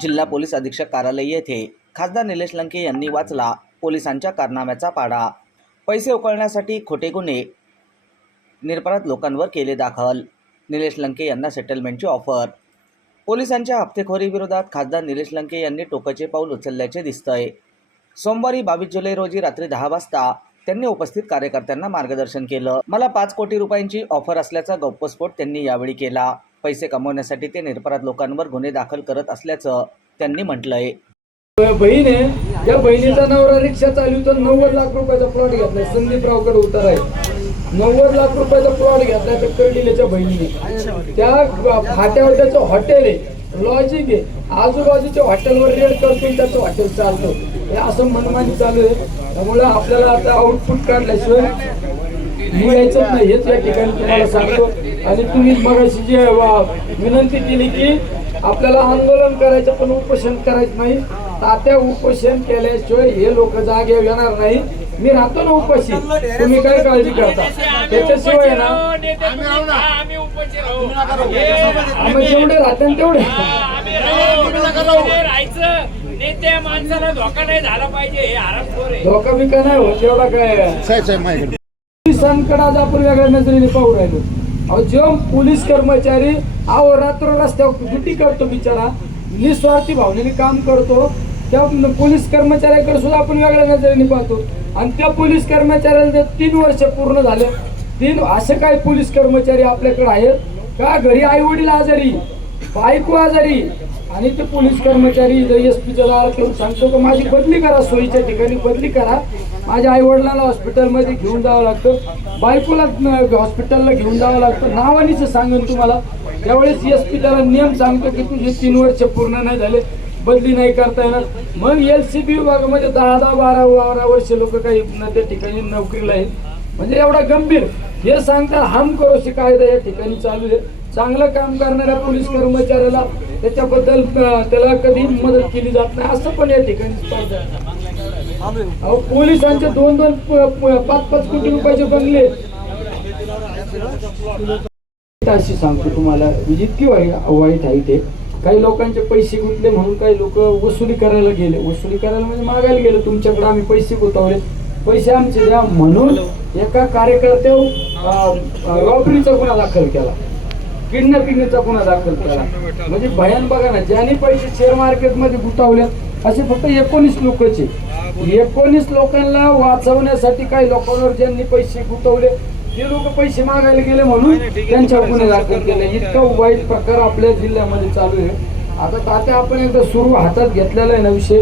जिल्हा पोलीस अधीक्षक कार्यालय येथे खासदार निलेश लंके यांनी वाचला पोलिसांच्या कारनाम्याचा पाढा पैसे उकळण्यासाठी खोटे गुन्हे निरपराध लोकांवर केले दाखल. निलेश लंके यांना सेटलमेंटची ऑफर पोलिसांच्या हप्तेखोरीविरोधात खासदार निलेश लंके यांनी टोकाचे पाऊल उचलल्याचे दिसतंय. सोमवारी बावीस जुलै रोजी रात्री दहा वाजता त्यांनी उपस्थित कार्यकर्त्यांना मार्गदर्शन केलं. मला पाच कोटी रुपयांची ऑफर असल्याचा गौप्पस्फोट त्यांनी यावेळी केला. पैसे कमवण्यासाठी ते निरपराध लोकांवर गुन्हे दाखल करत असल्याचं त्यांनी म्हटलंय. बहीण आहे त्या बहिणीचा नवरा रिक्षा चालवतो नव्वद लाख रुपयाचा प्लॉट घेतलाय. संदीपरावकडे उतार आहे. नव्वद लाख रुपयाचा प्लॉट घेतलाय तर कर्डिलेच्या बहिणीने. त्या फाट्यावर त्याचं हॉटेल आहे. लॉजिक आहे. आजूबाजूच्या हॉटेलवर रेड करतो त्याचं हॉटेल चालतं. हे असं मनमानी चालू आहे. त्यामुळे आपल्याला आता आउटपुट काढल्याशिवाय निघायचं नाही हेच या ठिकाणी तुम्हाला सांगतो. आणि तुम्ही मगाशी जे वा- विनंती केली की आपल्याला आंदोलन करायचं पण उपोषण करायचं नाही. तात्या उपोषण केल्याशिवाय हे लोक जागे येणार नाही. मी राहतो ना उपाशी. तुम्ही काय काळजी करता? त्याच्याशिवाय ना आम्ही जेवढे राहते तेवढे. धोका नाही झाला पाहिजे हे आरामखोर आहे. धोका बिका नाही होत एवढा काय? साहेब साहेब माझ्याकडे पोलिसांकडे आज आपण वेगळ्या नजरेने पाहू राहिलो. अहो पोलीस कर्मचारी अहो रात्र रस्त्यावर ड्युटी करतो बिचारा निस्वार्थी भावनेने काम करतो त्या पोलीस कर्मचाऱ्याकडे सुद्धा आपण वेगळ्या नजरेने पाहतो. आणि त्या पोलीस कर्मचाऱ्याला जर तीन वर्ष पूर्ण झालं तीन असे काय पोलीस कर्मचारी आपल्याकडे आहेत? का घरी आई वडील आजारी? बायको आजारी? आणि ते पोलीस कर्मचारी एस पीच्या दारात येऊन सांगतो की माझी बदली करा सोयीच्या ठिकाणी बदली करा. माझ्या आई वडिलांना हॉस्पिटलमध्ये घेऊन जावं लागतं. बायकोला हॉस्पिटलला घेऊन जावं लागतं. नावानीच सांगेन तुम्हाला. त्यावेळेस एस पी त्याला नियम सांगतो की तुझे तीन वर्ष पूर्ण नाही झाले बदली नाही करता येणार. मग एल सी बी विभागामध्ये दहा दहा बारा बारा वर्ष लोक काही त्या ठिकाणी नोकरीला आहेत. म्हणजे एवढा गंभीर हे सांगता हम करोशी कायदा या ठिकाणी चालू आहे. चांगलं काम करणाऱ्या पोलीस कर्मचाऱ्याला त्याच्याबद्दल त्याला कधी मदत केली जात नाही असं पण या ठिकाणी अहो पोलिसांचे दोन दोन पाच पाच कोटी रुपयाचे बंगले. अशी सांगतो तुम्हाला म्हणजे जितकी वाईट वाईट आहे ते. काही लोकांचे पैसे गुंतले म्हणून काही लोक वसुली करायला गेले. वसुली करायला म्हणजे मागायला गेले. तुमच्याकडे आम्ही पैसे गुंतवले. पैसे आमचे द्या म्हणून एका कार्यकर्त्यावर रॉबरीचा गुन्हा दाखल केला. किडनॅपिंगचा गुन्हा दाखल केला. म्हणजे भयान बघा ना ज्यांनी पैसे शेअर मार्केटमध्ये गुंतवले असे फक्त एकोणीस लोकचे. एकोणीस लोकांना वाचवण्यासाठी काही लोकांवर ज्यांनी पैसे गुंतवले ते लोक पैसे मागायला गेले म्हणून त्यांच्या गुन्हे दाखल केले. इतका वाईट प्रकार आपल्या जिल्ह्यामध्ये चालू आहे. आता तात्या आपण एकदा सुरू हातात घेतलेला आहे ना विषय.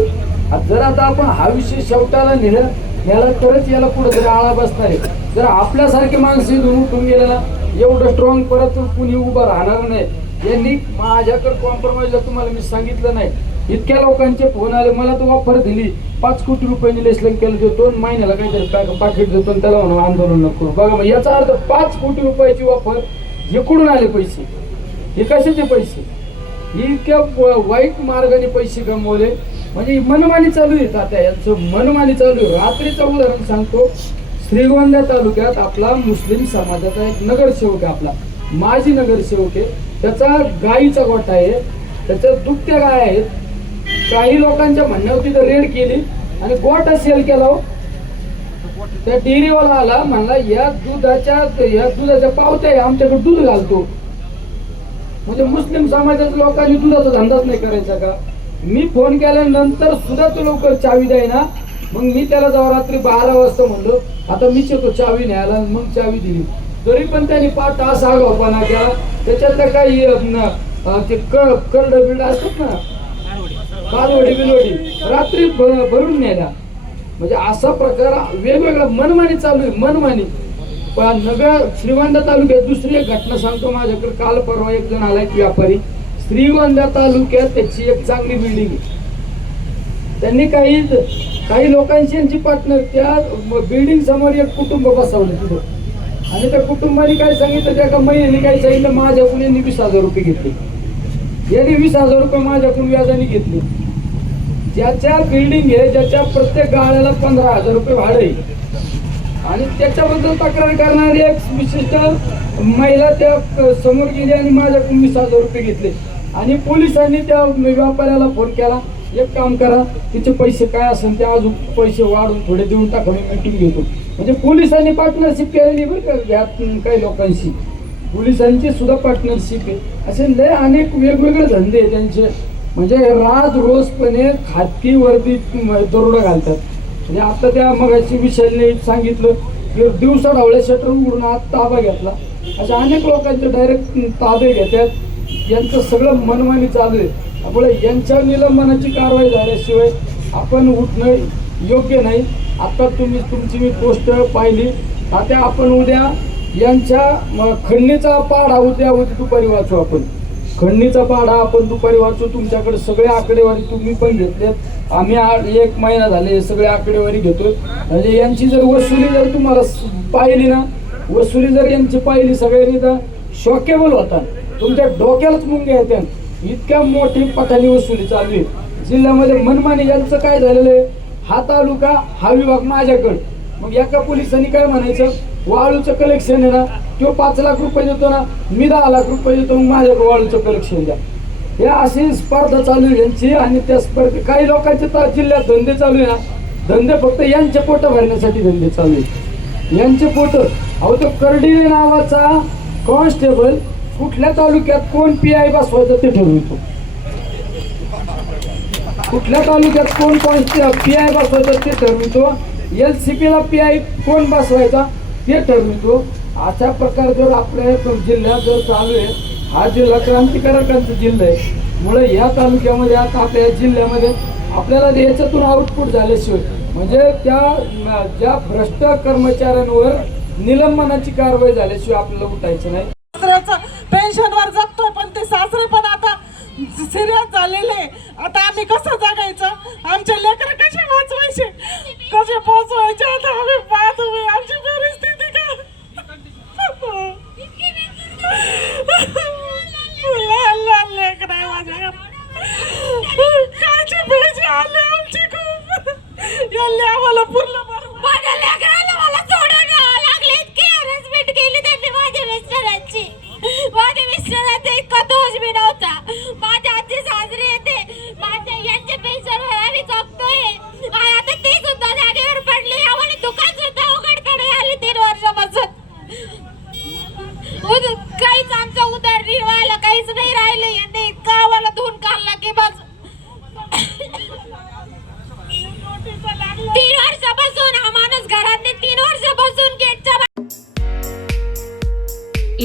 जर आता आपण हा विषय शेवटाला नेला याला तरच याला पुढे तरी आळा बसणार आहे जर आपल्यासारखे माणसं इथून उठून गेले ना एवढं स्ट्रॉंग परत कुणी उभं राहणार नाही. यांनी माझ्याकडे कॉम्प्रोमाइजला तुम्हाला मी सांगितलं नाही. इतक्या लोकांचे फोन आले मला तो ऑफर दिली. पाच कोटी रुपयांनी लेसलन केलं जो दोन महिन्याला काहीतरी पॅक- पाकिट देतो त्याला म्हणून आंदोलन नको बघा मग याचा अर्थ पाच कोटी रुपयाची ऑफर इकडून आले पैसे. हे कशाचे पैसे? इतक्या वाईट मार्गाने पैसे कमवले म्हणजे मनमानी चालू आहे तात्या यांचं मनमानी चालू आहे? रात्रीचं उदाहरण सांगतो. श्रीगोंदा तालुक्यात आपला मुस्लिम समाजाचा एक नगरसेवक आहे आपला. माजी नगरसेवक आहे. त्याचा गाईचा गोठा आहे. त्याच्यात दुभत्या गाय आहेत. काही लोकांच्या म्हणण्यावर तिथं रेड केली आणि गोठा सेल केला हो. त्या डेअरीवाला आला म्हणला या दुधाच्या या दुधाच्या पावत्या आमच्याकडे दूध घालतो. म्हणजे मुस्लिम समाजाच्या लोकांनी दुधाचा धंदाच नाही करायचा का? मी फोन केल्यानंतर सुद्धा तो लवकर चावी द्यायना. मग मी त्याला जेव्हा रात्री बारा वाजता म्हणलो आता मीच येतो चावी न्यायला मग चावी दिली. तरी पण त्यांनी पाच तास आगाऊपणा केला. त्याच्यातल्या काही ते करड बिल्ड असतात ना कालवडी बिलवडी रात्री भ- भरून नेल्या म्हणजे असा प्रकार वेगवेगळा मनमानी चालू आहे मनमानी. पण नगर श्रीगोंदा तालुक्यात दुसरी एक घटना सांगतो माझ्याकडे. काल परवा एक जण आलाय व्यापारी. श्रीगोंदा तालुक्यात त्याची एक चांगली बिल्डिंग आहे. त्यांनी काही काही लोकांची यांची पार्टनर त्या बिल्डिंग समोर एक कुटुंब बसवलं तिथं. आणि त्या कुटुंबाने काय सांगितलं त्या कंपनीने काय सांगितलं माझ्याकडून यांनी वीस हजार रुपये घेतले. यांनी वीस हजार रुपये माझ्याकडून व्याजाने घेतले. ज्याच्या बिल्डिंग आहे ज्याच्या प्रत्येक गाळ्याला पंधरा हजार रुपये भाडं आहे. आणि त्याच्याबद्दल तक्रार करणारी एक विशिष्ट महिला त्या समोर गेली आणि माझ्याकडून वीस हजार रुपये घेतले. आणि पोलिसांनी त्या व्यापाऱ्याला फोन केला एक काम करा तिचे पैसे काय असेल ते अजून पैसे वाढून थोडे देऊन टाका मी मिटून घेतो. म्हणजे पोलिसांनी पार्टनरशिप केलेली बरं का काही लोकांशी. पोलिसांची सुद्धा पार्टनरशिप आहे. असे लय अनेक वेगवेगळे धंदे आहे त्यांचे. म्हणजे राज रोजपणे खातकी वर्दीत दरोडा घालतात. म्हणजे आता त्या मगाशी विशालने सांगितलं की दिवसा ढावळ्या शटर उघडून आत ताबा घेतला. अशा अनेक लोकांचे डायरेक्ट ताबे घेतात. यांचं सगळं मनमानी चालू आहे. त्यामुळे यांच्या निलंबनाची कारवाई झाल्याशिवाय आपण उठणं योग्य नाही. आता तुम्ही तुमची मी पोस्ट पाहिली. आता आपण उद्या यांच्या खंडणीचा पाढा उद्या उद्या दुपारी वाचू आपण. खंडणीचा पाढा आपण दुपारी वाचू. तुमच्याकडे सगळे आकडेवारी तुम्ही पण घेतलेत. आम्ही एक महिना झाले हे सगळे आकडेवारी घेतोय. म्हणजे यांची जर वसुली जर तुम्हाला पाहिली ना वसुली जर यांची पाहिली सगळ्यांनी तर शॉकेबल होता. तुमच्या डोक्यालाच मुंग्या येत्या इतक्या मोठी पठाणी वसुली चालू आहे. जिल्ह्यामध्ये मनमानी यांचं काय झालेलं आहे? हा तालुका हा विभाग माझ्याकडं. मग एका पोलिसांनी काय म्हणायचं? वाळूचं कलेक्शन आहे ना तो पाच लाख रुपये देतो ना मी दहा लाख रुपये देतो मग माझ्याकडे वाळूचं कलेक्शन द्या. या अशी स्पर्धा चालू आहे यांची आणि त्या स्पर्धे काही लोकांचे तर जिल्ह्यात धंदे चालू आहे ना. धंदे फक्त यांचे पोट भरण्यासाठी धंदे चालू आहे यांचे पोट अहो तो कर्डी नावाचा कॉन्स्टेबल कुठल्या तालुक्यात कोण पी आय बसवायचं ते ठरवितो? कुठल्या तालुक्यात कोण कोण पी आय बसवायचं ते ठरवितो? एल सी पीला पी आय कोण बसवायचा ते ठरवितो. अशा प्रकारे जर आपल्या जिल्ह्यात जर चालू आहे हा जिल्हा क्रांतिकारकांचा जिल्हा आहे. मुळे या तालुक्यामध्ये आता आपल्या या जिल्ह्यामध्ये आपल्याला याच्यातून आउटपुट झाल्याशिवाय म्हणजे त्या ज्या भ्रष्ट कर्मचाऱ्यांवर निलंबनाची कारवाई झाल्याशिवाय आपल्याला उठायचं नाही सासऱ्याचं पेन्शनवर जगतोय पण ते सासरे पण आता सिरियस झालेले आता आम्ही कसं जगायचं? आमचे लेकर कसे वाचवायचे? कसे पोचवायचे? आता आम्ही पाहतो आमची परिस्थिती का लहान लहान लेकर आहे माझ्या पैसे आले खूप. यांनी आम्हाला पूर्ण बरोबर माझ्या लेकराला मला सोडून यावं लागले इतकी हॅरेसमेंट केली त्यांनी माझ्या मिस्टरांची माझ्या मिस्टरांचा इतका दोष बी